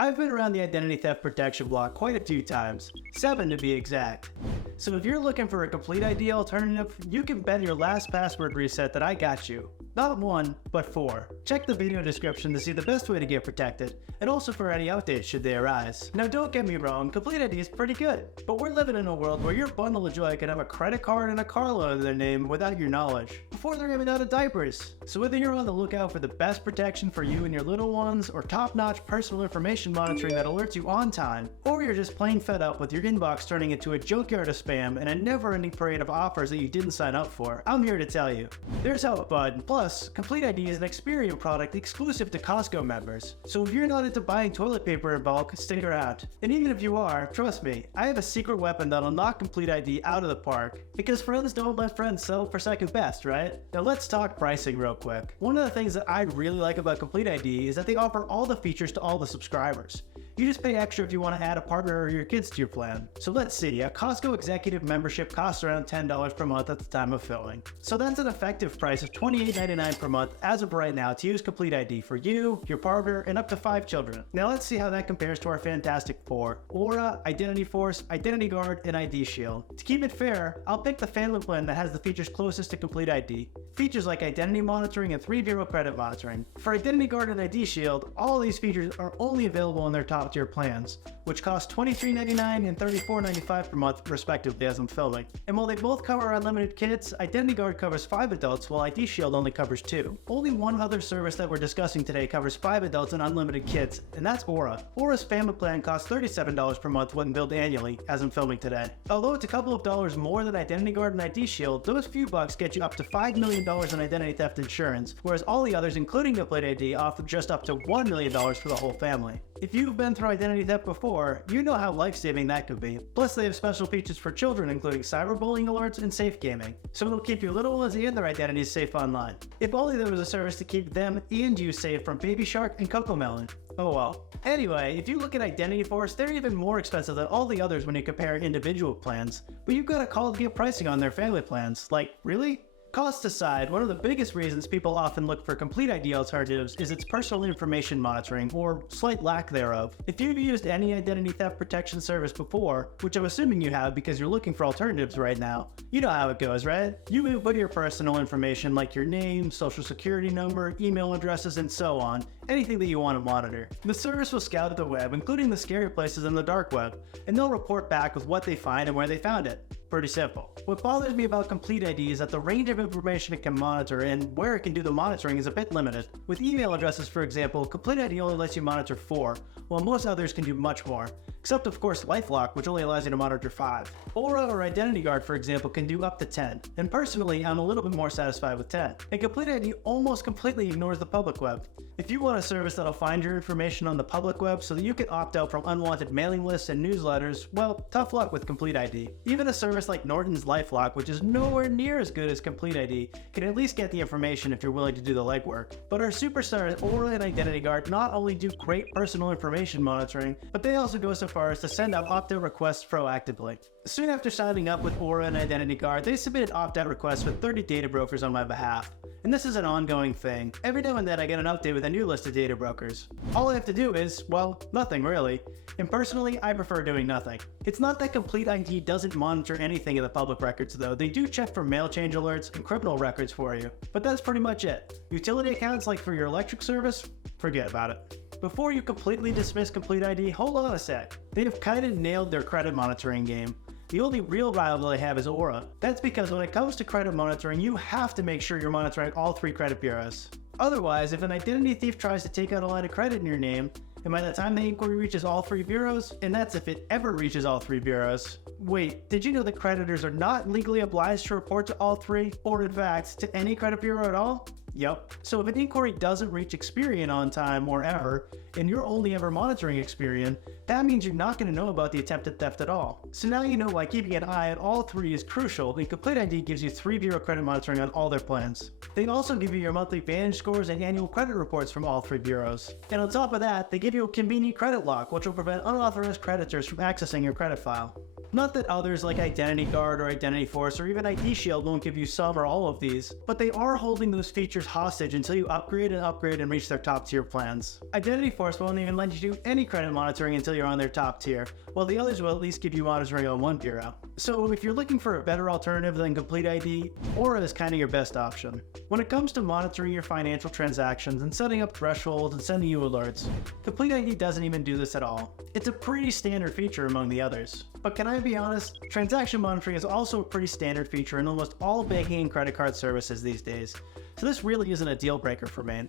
I've been around the identity theft protection block quite a few times, 7 to be exact. So if you're looking for a complete ID alternative, you can bet your last password reset that I got you. Not 1, but 4. Check the video description to see the best way to get protected, and also for any updates should they arise. Now don't get me wrong, Complete ID is pretty good, but we're living in a world where your bundle of joy can have a credit card and a car loan in their name without your knowledge, before they're even out of diapers. So whether you're on the lookout for the best protection for you and your little ones, or top-notch personal information monitoring that alerts you on time, or you're just plain fed up with your inbox turning into a junkyard of spam and a never-ending parade of offers that you didn't sign up for, I'm here to tell you. There's hope, bud. Plus, Complete ID is an Experian product exclusive to Costco members. So if you're not into buying toilet paper in bulk, stick around. And even if you are, trust me, I have a secret weapon that'll knock Complete ID out of the park. Because friends don't let friends settle for second best, right? Now let's talk pricing real quick. One of the things that I really like about Complete ID is that they offer all the features to all the subscribers. You just pay extra if you want to add a partner or your kids to your plan. So let's see, a Costco executive membership costs around $10 per month at the time of filming. So that's an effective price of $28.99 per month as of right now to use Complete ID for you, your partner, and up to 5 children. Now let's see how that compares to our fantastic 4: Aura, IdentityForce, IdentityGuard, and IDShield. To keep it fair, I'll pick the family plan that has the features closest to Complete ID. Features like identity monitoring and 3-bureau credit monitoring. For IdentityGuard and IDShield, all these features are only available in their top tier plans, which cost $23.99 and $34.95 per month respectively as I'm filming. And while they both cover unlimited kids, IdentityGuard covers 5 adults while IDShield only covers 2. Only one other service that we're discussing today covers 5 adults and unlimited kids, and that's Aura. Aura's family plan costs $37 per month when billed annually, as I'm filming today. Although it's a couple of dollars more than IdentityGuard and IDShield, those few bucks get you up to $5 million in identity theft insurance, whereas all the others, including Complete ID, offer just up to $1 million for the whole family. If you've been through identity theft before, you know how life-saving that could be. Plus, they have special features for children, including cyberbullying alerts and safe gaming, so it'll keep your little ones and their identities safe online. If only there was a service to keep them and you safe from Baby Shark and Cocomelon. Oh well. Anyway, if you look at IdentityForce, they're even more expensive than all the others when you compare individual plans, but you've got to call to get pricing on their family plans. Like, really? Cost aside, one of the biggest reasons people often look for Complete ID alternatives is its personal information monitoring, or slight lack thereof. If you've used any identity theft protection service before, which I'm assuming you have because you're looking for alternatives right now, you know how it goes, right? You input your personal information like your name, social security number, email addresses, and so on, anything that you want to monitor. The service will scout the web, including the scary places in the dark web, and they'll report back with what they find and where they found it. Pretty simple. What bothers me about Complete ID is that the range of information it can monitor and where it can do the monitoring is a bit limited. With email addresses, for example, Complete ID only lets you monitor 4, while most others can do much more. Except of course LifeLock, which only allows you to monitor 5. Aura or IdentityGuard, for example, can do up to 10. And personally, I'm a little bit more satisfied with 10. And Complete ID almost completely ignores the public web. If you want a service that'll find your information on the public web so that you can opt out from unwanted mailing lists and newsletters, well, tough luck with Complete ID. Even a service like Norton's LifeLock, which is nowhere near as good as Complete ID, can at least get the information if you're willing to do the legwork. But our superstars Aura and IdentityGuard not only do great personal information monitoring, but they also go so far as to send out opt-out requests proactively. Soon after signing up with Aura and IdentityGuard, they submitted opt-out requests with 30 data brokers on my behalf. And this is an ongoing thing. Every now and then I get an update with a new list of data brokers. All I have to do is, well, nothing really. And personally, I prefer doing nothing. It's not that Complete ID doesn't monitor anything in the public records though. They do check for mail change alerts and criminal records for you. But that's pretty much it. Utility accounts like for your electric service? Forget about it. Before you completely dismiss Complete ID, hold on a sec. They have kinda nailed their credit monitoring game. The only real rival they have is Aura. That's because when it comes to credit monitoring, you have to make sure you're monitoring all 3 credit bureaus. Otherwise, if an identity thief tries to take out a line of credit in your name, and by the time the inquiry reaches all 3 bureaus, and that's if it ever reaches all 3 bureaus. Wait, did you know that creditors are not legally obliged to report to all 3, or in fact, to any credit bureau at all? Yep. So if an inquiry doesn't reach Experian on time or ever, and you're only ever monitoring Experian, that means you're not going to know about the attempted theft at all. So now you know why keeping an eye on all 3 is crucial, and Complete ID gives you 3-bureau credit monitoring on all their plans. They also give you your monthly Vantage scores and annual credit reports from all 3 bureaus. And on top of that, they give you a convenient credit lock, which will prevent unauthorized creditors from accessing your credit file. Not that others like IdentityGuard or IdentityForce or even IDShield won't give you some or all of these, but they are holding those features hostage until you upgrade and reach their top tier plans. IdentityForce won't even let you do any credit monitoring until you're on their top tier, while the others will at least give you monitoring on one bureau. So if you're looking for a better alternative than Complete ID, Aura is kind of your best option. When it comes to monitoring your financial transactions and setting up thresholds and sending you alerts, Complete ID doesn't even do this at all. It's a pretty standard feature among the others. But can I be honest? Transaction monitoring is also a pretty standard feature in almost all banking and credit card services these days, so this really isn't a deal breaker for me.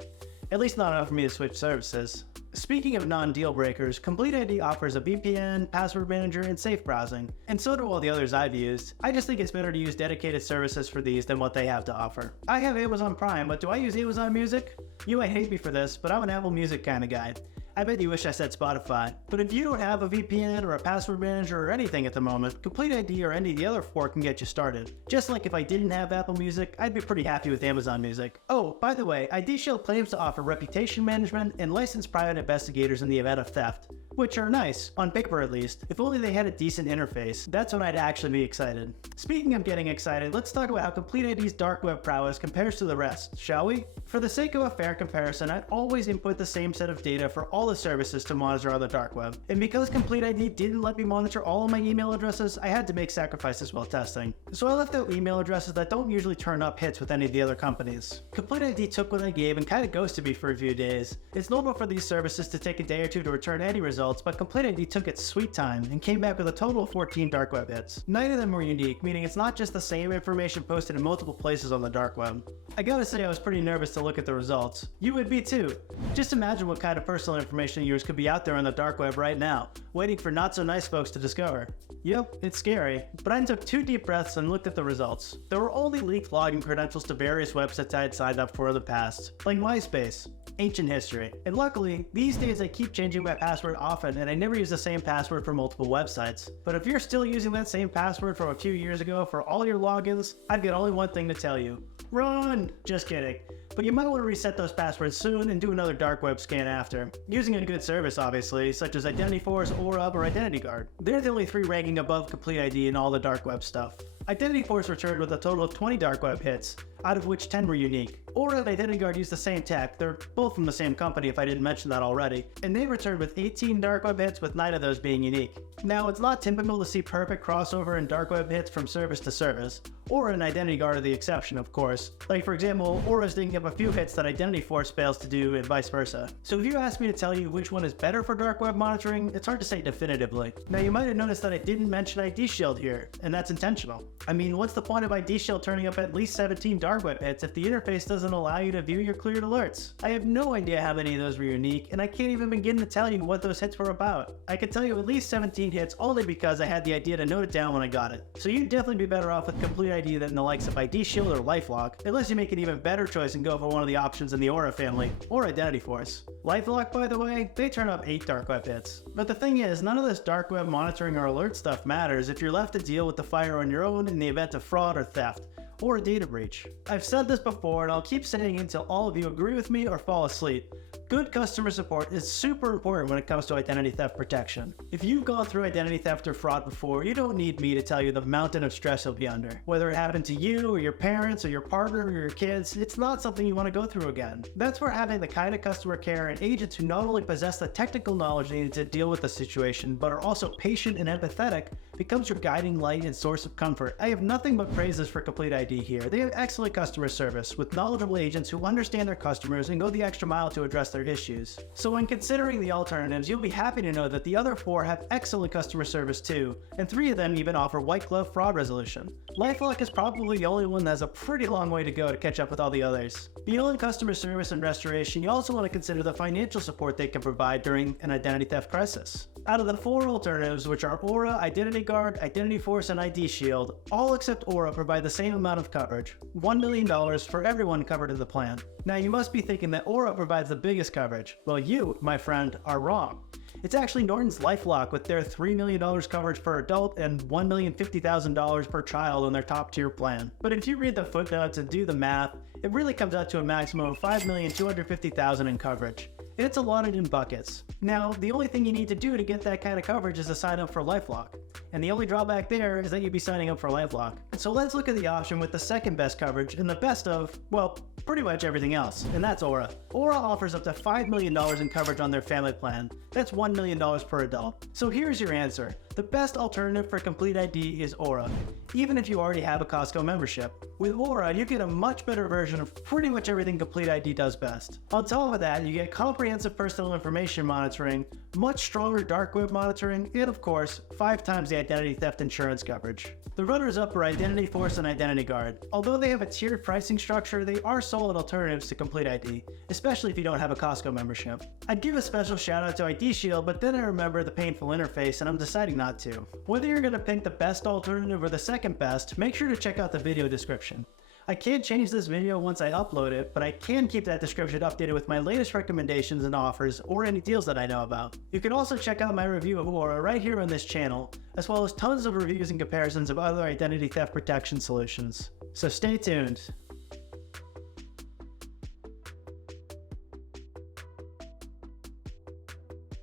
At least not enough for me to switch services. Speaking of non-deal breakers, Complete ID offers a VPN, password manager, and safe browsing, and so do all the others I've used. I just think it's better to use dedicated services for these than what they have to offer. I have Amazon Prime, but do I use Amazon Music? You might hate me for this, but I'm an Apple Music kind of guy. I bet you wish I said Spotify. But if you don't have a VPN or a password manager or anything at the moment, Complete ID or any of the other four can get you started. Just like if I didn't have Apple Music, I'd be pretty happy with Amazon Music. Oh, by the way, IDShield claims to offer reputation management and licensed private investigators in the event of theft, which are nice, on paper at least. If only they had a decent interface, that's when I'd actually be excited. Speaking of getting excited, let's talk about how Complete ID's dark web prowess compares to the rest, shall we? For the sake of a fair comparison, I'd always input the same set of data for all the services to monitor on the dark web. And because Complete ID didn't let me monitor all of my email addresses, I had to make sacrifices while testing. So I left out email addresses that don't usually turn up hits with any of the other companies. Complete ID took what I gave and kinda ghosted me for a few days. It's normal for these services to take a day or two to return any results, but Complete ID took its sweet time and came back with a total of 14 dark web hits. 9 of them were unique, meaning it's not just the same information posted in multiple places on the dark web. I gotta say I was pretty nervous to look at the results. You would be too. Just imagine what kind of personal information of yours could be out there on the dark web right now, waiting for not so nice folks to discover. Yep, it's scary, but I took 2 deep breaths and looked at the results. There were only leaked login credentials to various websites I had signed up for in the past, like MySpace. Ancient history. And luckily, these days I keep changing my password often and I never use the same password for multiple websites. But if you're still using that same password from a few years ago for all your logins, I've got only one thing to tell you. Run! Just kidding. But you might want to reset those passwords soon and do another dark web scan after. Using a good service obviously, such as IdentityForce, Aura, or IdentityGuard. They're the only 3 ranking above Complete ID in all the dark web stuff. IdentityForce returned with a total of 20 dark web hits, out of which 10 were unique. Aura and IdentityGuard use the same tech, they're both from the same company if I didn't mention that already, and they returned with 18 dark web hits with 9 of those being unique. Now, it's not typical to see perfect crossover in dark web hits from service to service. Aura and IdentityGuard are the exception, of course. Like for example, Aura's didn't give a few hits that IdentityForce fails to do and vice versa. So if you ask me to tell you which one is better for dark web monitoring, it's hard to say definitively. Now you might have noticed that I didn't mention IDShield here, and that's intentional. I mean, what's the point of IDShield turning up at least 17 dark web hits if the interface doesn't allow you to view your cleared alerts? I have no idea how many of those were unique, and I can't even begin to tell you what those hits were about. I could tell you at least 17 hits only because I had the idea to note it down when I got it. So you'd definitely be better off with Complete ID than the likes of IDShield or LifeLock, unless you make an even better choice and go for one of the options in the Aura family, or IdentityForce. LifeLock, by the way, they turn up 8 dark web hits. But the thing is, none of this dark web monitoring or alert stuff matters if you're left to deal with the fire on your own in the event of fraud or theft, or a data breach. I've said this before and I'll keep saying it until all of you agree with me or fall asleep. Good customer support is super important when it comes to identity theft protection. If you've gone through identity theft or fraud before, you don't need me to tell you the mountain of stress you'll be under. Whether it happened to you or your parents or your partner or your kids, it's not something you want to go through again. That's where having the kind of customer care and agents who not only possess the technical knowledge needed to deal with the situation, but are also patient and empathetic, becomes your guiding light and source of comfort. I have nothing but praises for Complete ID here. They have excellent customer service with knowledgeable agents who understand their customers and go the extra mile to address their issues. So when considering the alternatives, you'll be happy to know that the other 4 have excellent customer service too, and 3 of them even offer white glove fraud resolution. LifeLock is probably the only one that has a pretty long way to go to catch up with all the others. Beyond customer service and restoration, you also want to consider the financial support they can provide during an identity theft crisis. Out of the 4 alternatives, which are Aura, IdentityGuard, IdentityForce, and IDShield, all except Aura provide the same amount of coverage, $1 million for everyone covered in the plan. Now you must be thinking that Aura provides the biggest coverage. Well, you, my friend, are wrong. It's actually Norton's LifeLock with their $3 million coverage per adult and $1,050,000 per child on their top tier plan. But if you read the footnotes and do the math, it really comes out to a maximum of $5,250,000 in coverage. It's allotted in buckets. Now, the only thing you need to do to get that kind of coverage is to sign up for LifeLock. And the only drawback there is that you'd be signing up for LifeLock. So let's look at the option with the second best coverage and the best of, well, pretty much everything else, and that's Aura. Aura offers up to $5 million in coverage on their family plan. That's $1 million per adult. So here's your answer. The best alternative for Complete ID is Aura, even if you already have a Costco membership. With Aura, you get a much better version of pretty much everything Complete ID does best. On top of that, you get comprehensive personal information monitoring, much stronger dark web monitoring, and of course, 5 times the identity theft insurance coverage. The runners-up are IdentityForce and IdentityGuard. Although they have a tiered pricing structure, they are solid alternatives to Complete ID, especially if you don't have a Costco membership. I'd give a special shout out to IDShield, but then I remember the painful interface and I'm deciding not to. Whether you're going to pick the best alternative or the second best, make sure to check out the video description. I can't change this video once I upload it, but I can keep that description updated with my latest recommendations and offers or any deals that I know about. You can also check out my review of Aura right here on this channel, as well as tons of reviews and comparisons of other identity theft protection solutions. So stay tuned.